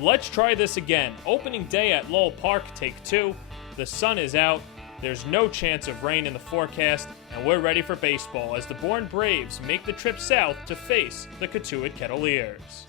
Let's try this again. Opening day at Lowell Park, take 2. The sun is out. There's no chance of rain in the forecast, and we're ready for baseball as the Bourne Braves make the trip south to face the Cotuit Kettleers.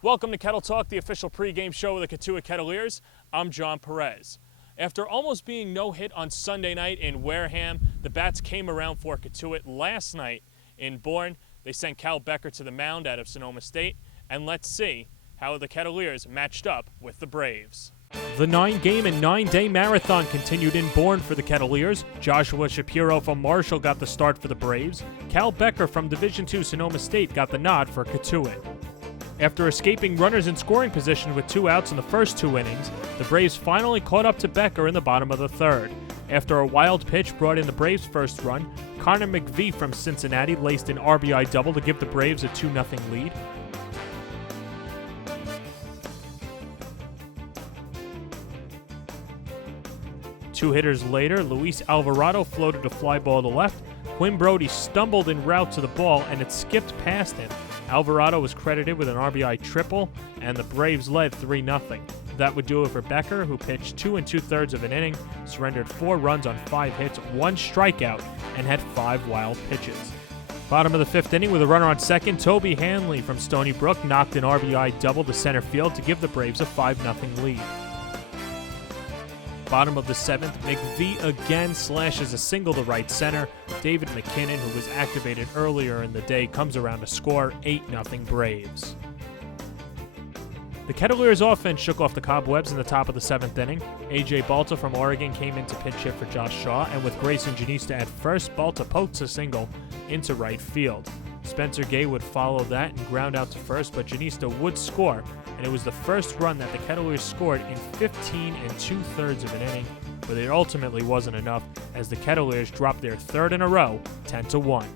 Welcome to Kettle Talk, the official pregame show of the Cotuit Kettleers. I'm Jon Perez. After almost being no-hit on Sunday night in Wareham, the bats came around for Cotuit last night in Bourne. They sent Cal Becker to the mound out of Sonoma State, and let's see how the Kettleers matched up with the Braves. The 9-game and 9-day marathon continued in Bourne for the Kettleers. Joshua Shapiro from Marshall got the start for the Braves. Cal Becker from Division II Sonoma State got the nod for Cotuit. After escaping runners in scoring position with 2 outs in the first 2 innings, the Braves finally caught up to Becker in the bottom of the 3rd. After a wild pitch brought in the Braves' first run, Connor McVie from Cincinnati laced an RBI double to give the Braves a 2-0 lead. Two hitters later, Luis Alvarado floated a fly ball to left. Quinn Brody stumbled en route to the ball, and it skipped past him. Alvarado was credited with an RBI triple, and the Braves led 3-0. That would do it for Becker, who pitched 2 2/3 of an inning, surrendered 4 runs on 5 hits, 1 strikeout, and had 5 wild pitches. Bottom of the 5th inning with a runner on second, Toby Hanley from Stony Brook knocked an RBI double to center field to give the Braves a 5-0 lead. Bottom of the 7th, McVie again slashes a single to right center. David McKinnon, who was activated earlier in the day, comes around to score. 8-0 Braves. The Kettleers offense shook off the cobwebs in the top of the 7th inning. A.J. Balta from Oregon came in to pinch hit for Josh Shaw, and with Grayson Janista at first, Balta pokes a single into right field. Spencer Gay would follow that and ground out to first, but Jenista would score, and it was the first run that the Kettleers scored in 15 2/3 of an inning, but it ultimately wasn't enough as the Kettleers dropped their 3rd in a row, 10-1.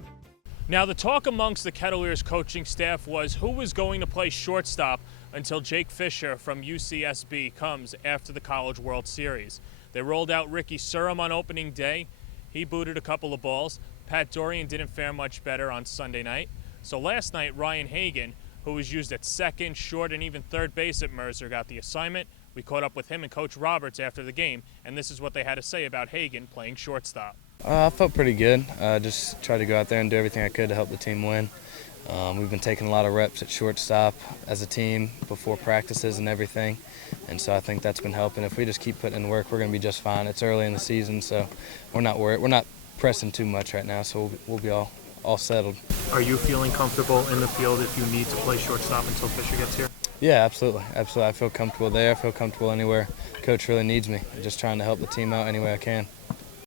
Now, the talk amongst the Kettleers coaching staff was who was going to play shortstop until Jake Fisher from UCSB comes after the College World Series. They rolled out Ricky Surham on opening day. He booted a couple of balls. Pat Dorian didn't fare much better on Sunday night. So last night, Ryan Hagen, who was used at second, short, and even third base at Mercer, got the assignment. We caught up with him and Coach Roberts after the game, and this is what they had to say about Hagen playing shortstop. I felt pretty good. Just tried to go out there and do everything I could to help the team win. We've been taking a lot of reps at shortstop as a team before practices and everything, and so I think that's been helping. If we just keep putting in work, we're going to be just fine. It's early in the season, so we're not worried. We're not pressing too much right now, so we'll be all settled. Are you feeling comfortable in the field if you need to play shortstop until Fisher gets here? Yeah, absolutely. I feel comfortable there. I feel comfortable anywhere Coach really needs me. Just trying to help the team out any way I can.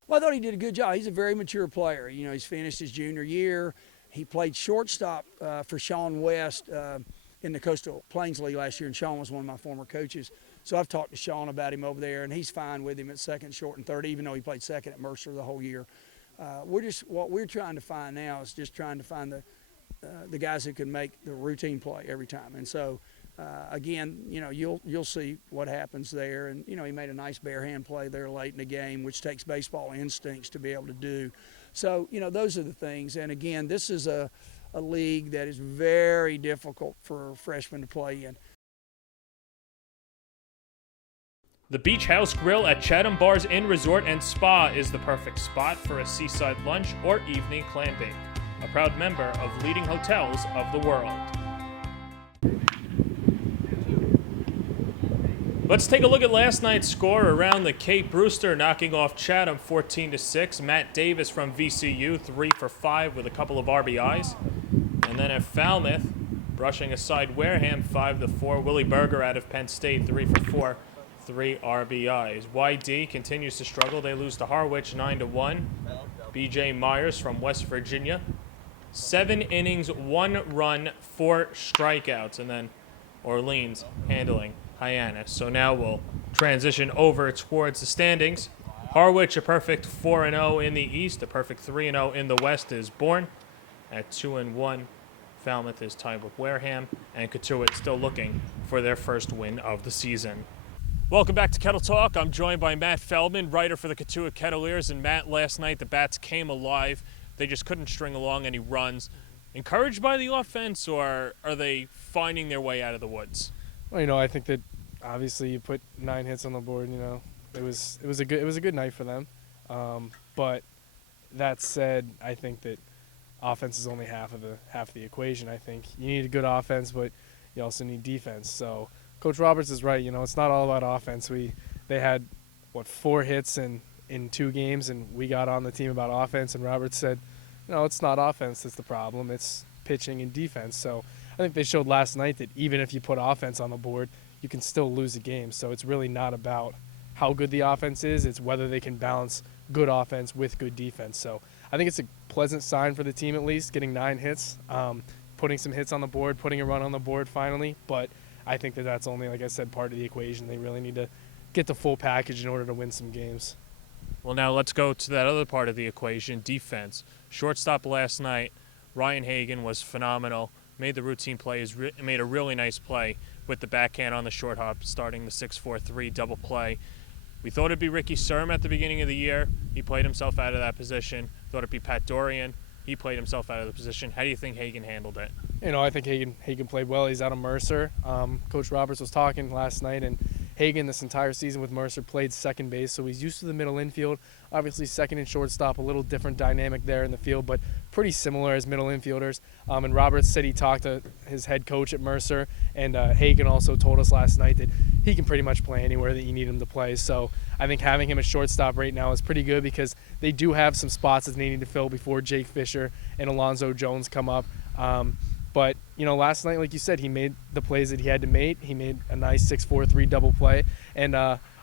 Well, I thought he did a good job. He's a very mature player. You know, he's finished his junior year. He played shortstop for Sean West in the Coastal Plains League last year, and Sean was one of my former coaches. So I've talked to Sean about him over there, and he's fine with him at second, short, and third, even though he played second at Mercer the whole year. What we're trying to find now is just trying to find the guys who can make the routine play every time. And so, again, you know, you'll see what happens there. And you know, he made a nice bare hand play there late in the game, which takes baseball instincts to be able to do. So, you know, those are the things. And again, this is a league that is very difficult for freshmen to play in. The Beach House Grill at Chatham Bars Inn Resort and Spa is the perfect spot for a seaside lunch or evening clam bake. A proud member of leading hotels of the world. Let's take a look at last night's score around the Cape. Brewster knocking off Chatham 14-6. Matt Davis from VCU 3 for 5 with a couple of RBIs. And then at Falmouth, brushing aside Wareham 5-4. Willie Berger out of Penn State 3 for 4. 3 RBIs. YD continues to struggle. They lose to Harwich 9-1. BJ Myers from West Virginia. 7 innings, 1 run, 4 strikeouts. And then Orleans handling Hyannis. So now we'll transition over towards the standings. Harwich a perfect 4-0 in the East. A perfect 3-0 in the West is Bourne at 2-1. Falmouth is tied with Wareham. And Cotuit still looking for their first win of the season. Welcome back to Kettle Talk. I'm joined by Matt Feldman, writer for the Cotuit Kettleers. And Matt, last night the bats came alive. They just couldn't string along any runs. Encouraged by the offense, or are they finding their way out of the woods? Well, I think that obviously you put 9 hits on the board. It was a good night for them. But that said, I think that offense is only half of the equation. I think you need a good offense, but you also need defense. So Coach Roberts is right. It's not all about offense. They had 4 hits in 2 games, and we got on the team about offense. And Roberts said, it's not offense that's the problem. It's pitching and defense. So I think they showed last night that even if you put offense on the board, you can still lose a game. So it's really not about how good the offense is. It's whether they can balance good offense with good defense. So I think it's a pleasant sign for the team, at least, getting 9 hits, putting some hits on the board, putting a run on the board finally. But I think that that's only, like I said, part of the equation. They really need to get the full package in order to win some games. Well, now let's go to that other part of the equation, defense. Shortstop last night, Ryan Hagen was phenomenal. Made the routine plays, made a really nice play with the backhand on the short hop, starting the 6-4-3 double play. We thought it'd be Ricky Serm at the beginning of the year. He played himself out of that position. Thought it'd be Pat Dorian. He played himself out of the position. How do you think Hagen handled it? I think Hagen played well. He's out of Mercer. Coach Roberts was talking last night, and Hagen this entire season with Mercer played second base, so he's used to the middle infield. Obviously second and shortstop, a little different dynamic there in the field, but pretty similar as middle infielders. And Roberts said he talked to his head coach at Mercer, and Hagen also told us last night that he can pretty much play anywhere that you need him to play. So I think having him at shortstop right now is pretty good because they do have some spots that they need to fill before Jake Fisher and Alonzo Jones come up. But, last night, like you said, he made the plays that he had to make. He made a nice 6-4-3 double play. And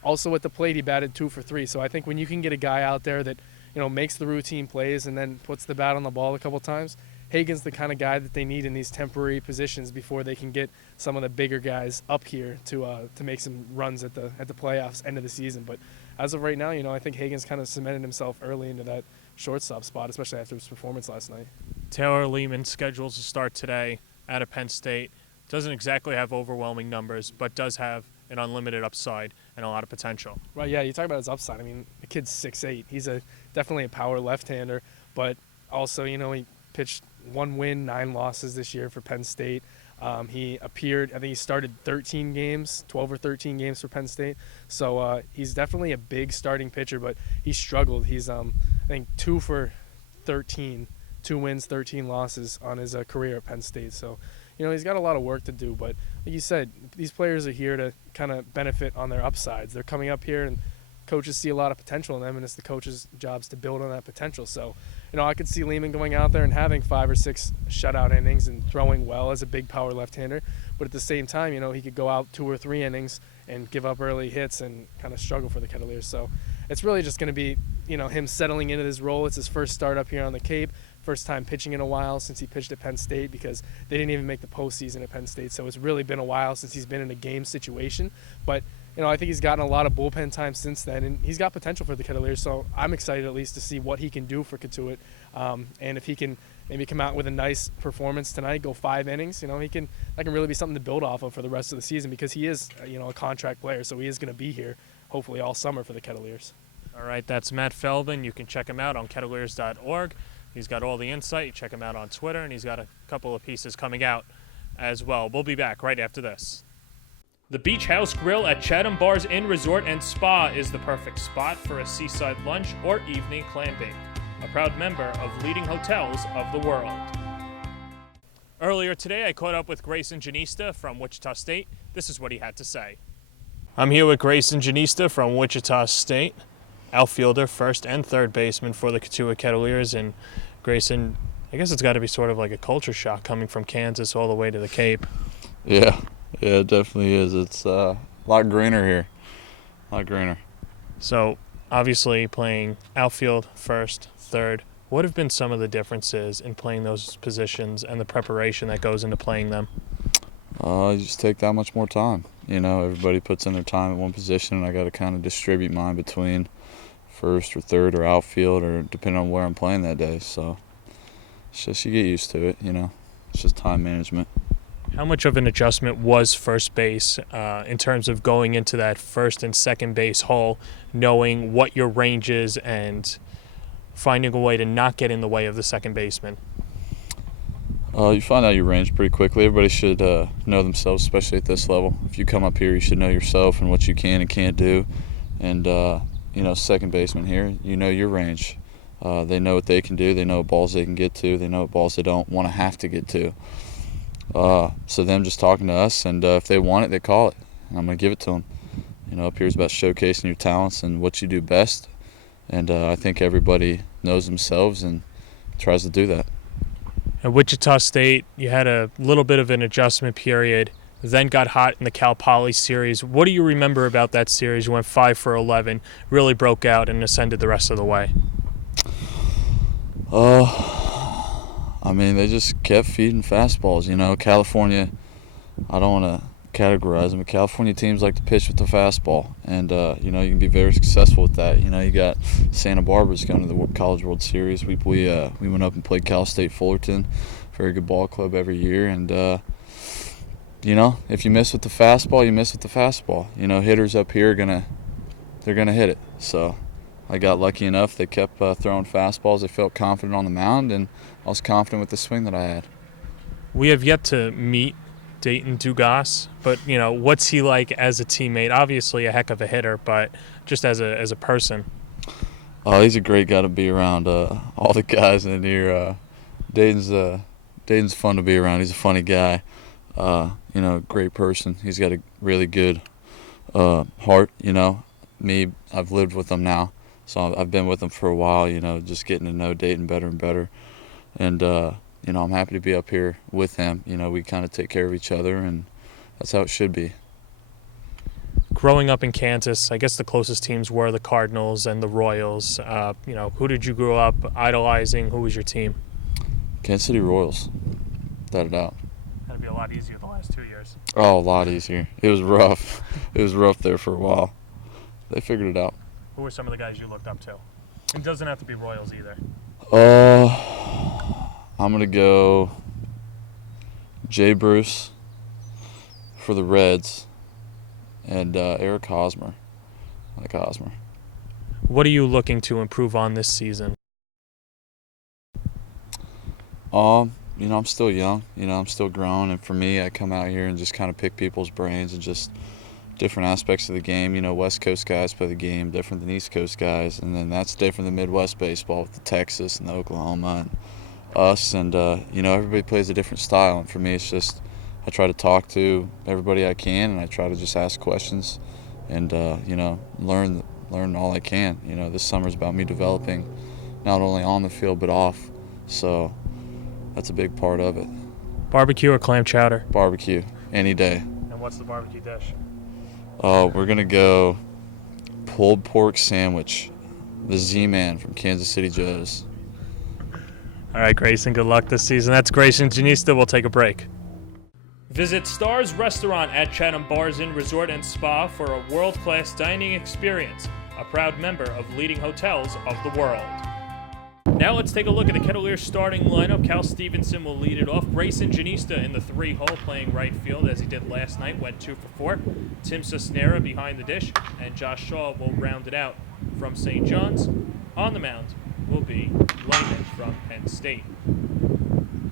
also at the plate, he batted 2 for 3. So I think when you can get a guy out there that, makes the routine plays and then puts the bat on the ball a couple times, Hagen's the kind of guy that they need in these temporary positions before they can get some of the bigger guys up here to make some runs at the playoffs, end of the season. But as of right now, I think Hagen's kind of cemented himself early into that shortstop spot, especially after his performance last night. Taylor Lehman schedules to start today out of Penn State. Doesn't exactly have overwhelming numbers, but does have an unlimited upside and a lot of potential. Right, yeah, you talk about his upside. I mean, the kid's 6'8". He's definitely a power left-hander, but also, he pitched 1 win, 9 losses this year for Penn State. He appeared, I think he started 13 games, 12 or 13 games for Penn State. So he's definitely a big starting pitcher, but he struggled. He's, I think, 2 for 13, 2 wins, 13 losses on his career at Penn State. So, he's got a lot of work to do. But like you said, these players are here to kind of benefit on their upsides. They're coming up here, and coaches see a lot of potential in them, and it's the coaches' jobs to build on that potential. So, I could see Lehman going out there and having 5 or 6 shutout innings and throwing well as a big power left-hander. But at the same time, he could go out 2 or 3 innings and give up early hits and kind of struggle for the Kettleers. So it's really just going to be, him settling into this role. It's his first start up here on the Cape, first time pitching in a while since he pitched at Penn State because they didn't even make the postseason at Penn State. So it's really been a while since he's been in a game situation. But I think he's gotten a lot of bullpen time since then, and he's got potential for the Kettleers. So I'm excited at least to see what he can do for Cotuit, and if he can maybe come out with a nice performance tonight, go 5 innings. That can really be something to build off of for the rest of the season because he is, a contract player, so he is going to be here hopefully all summer for the Kettleers. All right, that's Matt Feldman. You can check him out on Kettleers.org. He's got all the insight. You check him out on Twitter, and he's got a couple of pieces coming out as well. We'll be back right after this. The Beach House Grill at Chatham Bars Inn Resort and Spa is the perfect spot for a seaside lunch or evening clamping. A proud member of leading hotels of the world. Earlier today, I caught up with Grayson Janista from Wichita State. This is what he had to say. I'm here with Grayson Janista from Wichita State, outfielder, first and third baseman for the Cotuit Kettleers. And Grayson, I guess it's got to be sort of like a culture shock coming from Kansas all the way to the Cape. Yeah, it definitely is. It's a lot greener here, a lot greener. So, obviously, playing outfield, first, third, what have been some of the differences in playing those positions and the preparation that goes into playing them? You just take that much more time. Everybody puts in their time at one position, and I got to kind of distribute mine between first or third or outfield, or depending on where I'm playing that day. So it's just you get used to it. It's just time management. How much of an adjustment was first base in terms of going into that first and second base hole, knowing what your range is and finding a way to not get in the way of the second baseman? You find out your range pretty quickly. Everybody should know themselves, especially at this level. If you come up here, you should know yourself and what you can and can't do. And, second baseman here, you know your range. They know what they can do. They know what balls they can get to. They know what balls they don't want to have to get to. So them just talking to us, and if they want it, they call it. And I'm going to give it to them. Up here is about showcasing your talents and what you do best. And I think everybody knows themselves and tries to do that. At Wichita State, you had a little bit of an adjustment period, then got hot in the Cal Poly series. What do you remember about that series? You went 5 for 11, really broke out and ascended the rest of the way. They just kept feeding fastballs. California, I don't want to categorize them, but California teams like to pitch with the fastball. And, you can be very successful with that. You got Santa Barbara's going to the College World Series. We went up and played Cal State Fullerton, very good ball club every year. And, if you miss with the fastball, you miss with the fastball. Hitters up here they're gonna hit it. So I got lucky enough. They kept throwing fastballs. They felt confident on the mound, and I was confident with the swing that I had. We have yet to meet Dayton Dugas, but what's he like as a teammate? Obviously a heck of a hitter, but just as a person. Oh, he's a great guy to be around. All the guys in here, Dayton's fun to be around. He's a funny guy. Great person. He's got a really good heart. Me, I've lived with him now, so I've been with him for a while. Just getting to know Dayton better and better, and I'm happy to be up here with him. We kind of take care of each other, and that's how it should be. Growing up in Kansas, I guess the closest teams were the Cardinals and the Royals. Who did you grow up idolizing? Who was your team? Kansas City Royals, without a doubt. That'd be a lot easier the last 2 years. Oh, a lot easier. It was rough. It was rough there for a while. They figured it out. Who were some of the guys you looked up to? It doesn't have to be Royals either. I'm going to go Jay Bruce for the Reds and Eric Hosmer. I like Hosmer. What are you looking to improve on this season? I'm still young. I'm still growing. And for me, I come out here and just kind of pick people's brains and just different aspects of the game. West Coast guys play the game different than East Coast guys. And then that's different than Midwest baseball with the Texas and the Oklahoma and us. And, everybody plays a different style. And for me, it's just I try to talk to everybody I can, and I try to just ask questions and, learn all I can. This summer's about me developing not only on the field but off. So that's a big part of it. Barbecue or clam chowder? Barbecue, any day. And what's the barbecue dish? We're going to go pulled pork sandwich, the Z-Man from Kansas City Joe's. All right, Grayson, good luck this season. That's Grayson Janista. We'll take a break. Visit Stars Restaurant at Chatham Bars Inn Resort and Spa for a world-class dining experience, a proud member of leading hotels of the world. Now let's take a look at the Kettleers starting lineup. Cal Stevenson will lead it off. Grayson Janista in the 3-hole playing right field as he did last night, went 2 for 4. Tim Cisnera behind the dish, and Josh Shaw will round it out from St. John's. On the mound will be Lyman from Penn State.